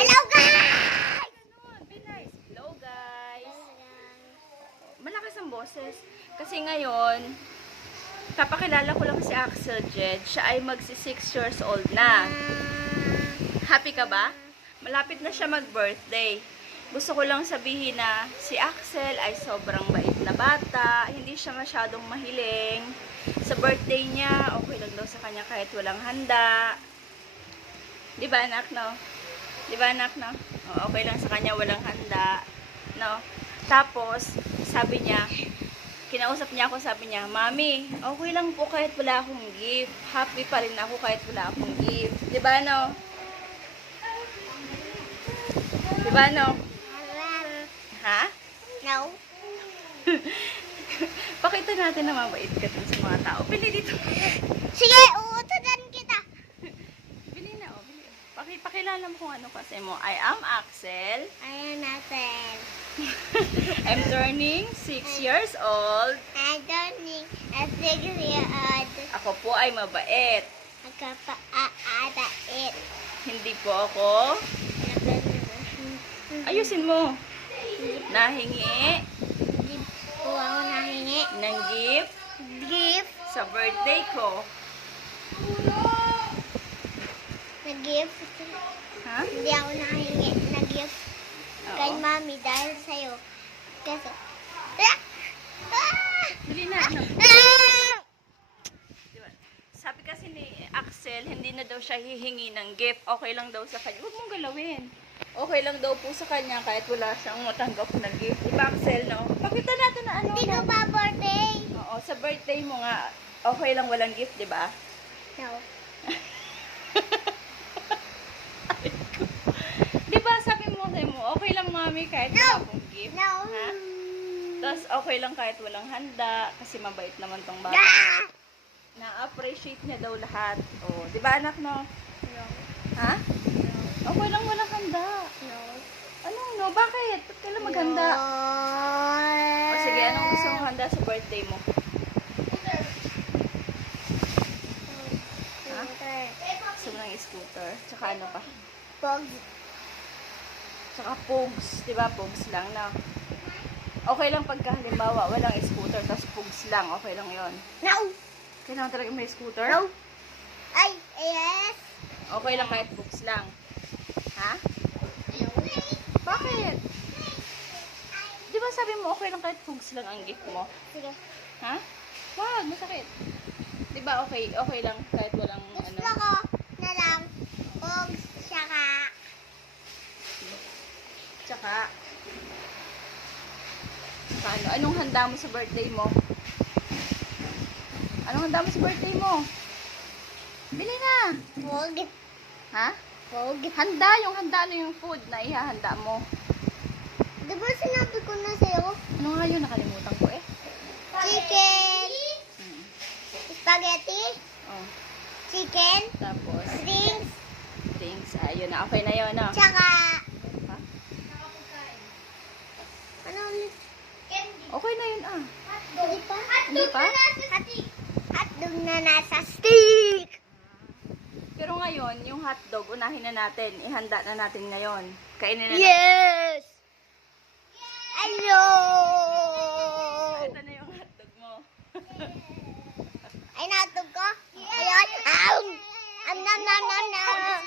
Hello guys! Be nice. Hello guys. Malakas ang boses. Kasi ngayon, kapakilala ko lang si Axel Jed. Siya ay magsi 6 years old na. Happy ka ba? Malapit na siya mag-birthday. Gusto ko lang sabihin na si Axel ay sobrang bait na bata. Hindi siya masyadong mahiling. Sa birthday niya, okay lang daw sa kanya kahit walang handa. Di ba anak, no? Di ba anak, no? O, okay lang sa kanya walang handa. No? Tapos, sabi niya, kinausap niya ako, sabi niya, Mami, okay lang po kahit wala akong gift. Happy pa rin ako kahit wala akong gift. Di ba, no? Di ba, no? Ha? No. Pakita natin na mabait ka dun sa mga tao. Bili dito. Sige, uutudan kita. Bili na, oh. Bili. Pakilala mo kung ano kasi mo. I am Axel. Ayan natin. I'm turning 6 years old. I don't need a 6-year-old. Ako po ay mabait. Magkapaaadait. Hindi po ako. Ayusin mo. Nahingi Hindi po ako nahingi. ng gift Gift. sa birthday ko. Nag-gift. Ha? Hindi ako nahingi. Nag-gift kay Oo. Mami dahil sa'yo. Kasi... Dali na. Ano? Diba? Sabi kasi ni Axel, hindi na daw siya hihingi ng gift. Okay lang daw sa kanya. Huwag mong galawin. Okay lang daw po sa kanya kahit wala siyang matanggap na gift. Diba Axel, no? Pakita natin na ano. Hindi ko no? pa birthday. Oo, sa birthday mo nga, okay lang walang gift, diba? No. Diba sabi mo sa'yo mo, okay lang mami kahit wala akong gift. No. Ha? Tapos okay lang kahit walang handa kasi mabait naman tong bata. Ah! Na-appreciate niya daw lahat. Oh, 'di ba anak no? No. Ha? Okay lang walang handa. No. Ano no? Bakit? Ba't kailan maghanda? O sige, anong gusto mong handa sa birthday mo? Ha? Gusto mo ng scooter? Tsaka ano pa? Pog. Tsaka pugs. 'Di ba? Pugs lang na. Okay lang pagka halimbawa walang scooter tapos pugs lang. Okay lang 'yon. No. Kailangan talaga may scooter? No. Ay, yes. Okay lang kahit pugs lang. Ha? Bakit? Di ba sabi mo okay lang kahit pugs lang ang gift mo? Sige. Ha? Wag, masakit. Di ba okay lang kahit walang Gusto ano? ko na lang pog saka Tsaka ano? Anong handa mo sa birthday mo? Anong handa mo sa birthday mo? Bili na. pog. Ha? Pog. Handa, yung handa ano yung food na ihahanda mo. Di ba sinabi ko na sa'yo? Ano nga yun? Nakalimutan ko eh. Chicken. Hmm. Spaghetti. Oh. Chicken. Tapos, Drinks. drinks. Ayun na. Okay na yun, no? Tsaka Ha? ano ulit? Okay na yun, ah. Hindi pa? Hindi pa? Hotdog na nasa stick. Pero ngayon, yung hotdog, unahin na natin. Ihanda na natin ngayon. Kainin na natin. Yes! Hello! Ito na yung hotdog mo. Ay, natog ko? Ayun! Am! Am nam nam nam nam!